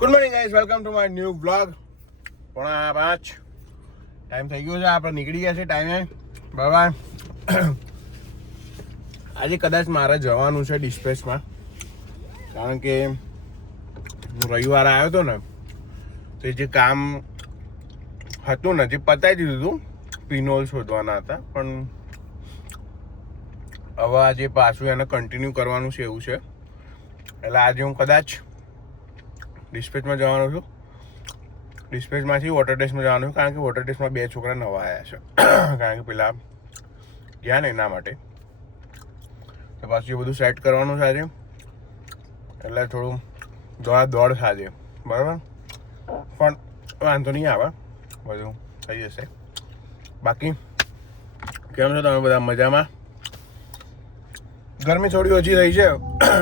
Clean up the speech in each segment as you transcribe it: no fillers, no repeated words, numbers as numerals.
Good morning guys, welcome to my new blog. 4:30 time થઈ ગયો છે, આપણે નીકળી ગયા છે ટાઈમે. બરાબર. આજે કદાચ મારે જવાનું છે ડિસ્પેચમાં, કારણ કે હું રવિવારે આવ્યો હતો ને, તો જે કામ હતું ને જે પતાવી દીધું હતું, પિનોલ શોધવાના હતા, પણ હવે આજે પાછું એને કન્ટિન્યુ કરવાનું છે એવું છે. એટલે આજે હું કદાચ ડિસ્પેચમાં જવાનો છું. ડિસ્પેચમાંથી વોટર ટેસ્ટમાં જવાનું છું, કારણ કે વોટર ટેસ્ટમાં 2 છોકરા નવા આવ્યા છે. કારણ કે પેલા ગયા ને એના માટે તો પાછું એ બધું સેટ કરવાનું છે આજે. એટલે થોડું દોડ છે આજે. બરાબર, પણ વાંધો નહીં આવે, બધું થઈ જશે. બાકી કેમ છો તમે બધા? મજામાં? ગરમી થોડી ઓછી થઈ છે,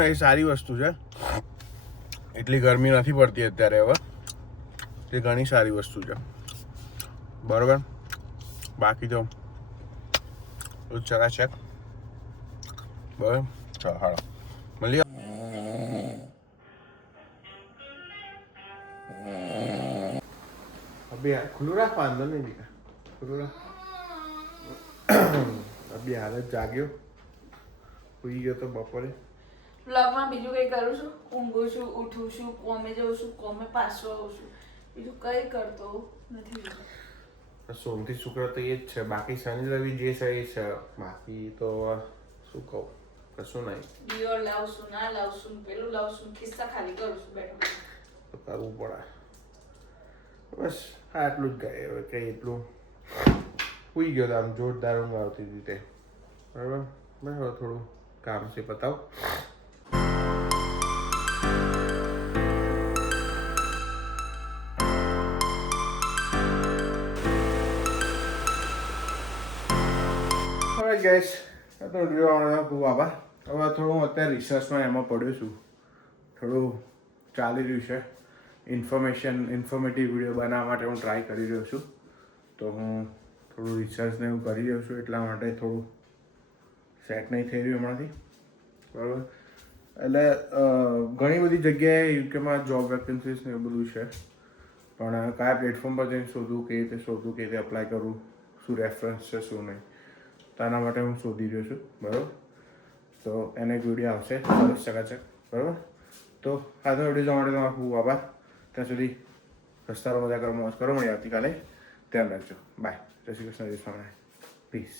એ સારી વસ્તુ છે. એટલી ગરમી નથી પડતી અત્યારે હવે, એ ઘણી સારી વસ્તુ છે. બરાબર. બાકી તો ચકાચક. બરાબર, ચાલો હાલો મળીએ. અભી ખુલ્લું રાખ, વાંધો નહીં દીકરા, ખુલ્લું રાખ. અભી હાલ જ જાગ્યો, સુઈ ગયો તો બપોરે. વ્લોગમાં બીજું કંઈ કરું છું, ઊંઘું છું, ઉઠું છું, કોમે જઉં છું, કોમે પાછો આવું છું, બીજું કંઈ કરતો નથી. સોમથી શુક્ર તો એ જ છે, બાકી શનિ રવિ જે છે એ છે. બાકી તો શું કહું, કશું નહીં. દિયોર લાવશું, ના લાવશું, પેલું લાવશું, ખિસ્સા ખાલી કરું છું બેઠો. તો કરવું પડે. બસ આટલું જ ગયે. હવે કંઈ એટલું સુઈ ગયો તો આમ જોરદાર ઊંઘ આવતી હતી તે. બરાબર. બસ હવે થોડું કામ છે પતાવ. હવે ગેસ તો વિડીયો ખૂબ આભાર. હવે થોડું હું અત્યારે રિસર્ચમાં એમાં પડ્યો છું, થોડું ચાલી રહ્યું છે. ઇન્ફોર્મેટિવ વિડીયો બનાવવા માટે હું ટ્રાય કરી રહ્યો છું. તો હું થોડું રિસર્ચને એવું કરી રહ્યો છું, એટલા માટે થોડું સેટ નહીં થઈ રહ્યું હમણાંથી. બરાબર. એટલે ઘણી બધી જગ્યાએ યુકેમાં જોબ વેકેન્સીસ ને એવું બધું છે, પણ કયા પ્લેટફોર્મ પર જઈને શોધવું, કેવી રીતે શોધવું, કેવી રીતે અપ્લાય કરવું, શું રેફરન્સ છે, શું નહીં, તો આના માટે હું શોધી રહ્યો છું. બરાબર. તો એને એક વિડીયો આવશે ચકાચક. બરાબર. તો આજનો વિડીયો જોવા માટે તમારો ખૂબ આભાર. ત્યાં સુધી રસ્તારો મજા કરો, મોજ કરો. મળી આવતીકાલે. ધ્યાન રાખજો. બાય. જય શ્રી કૃષ્ણ. જય સ્વામિનારાયણ. પીસ.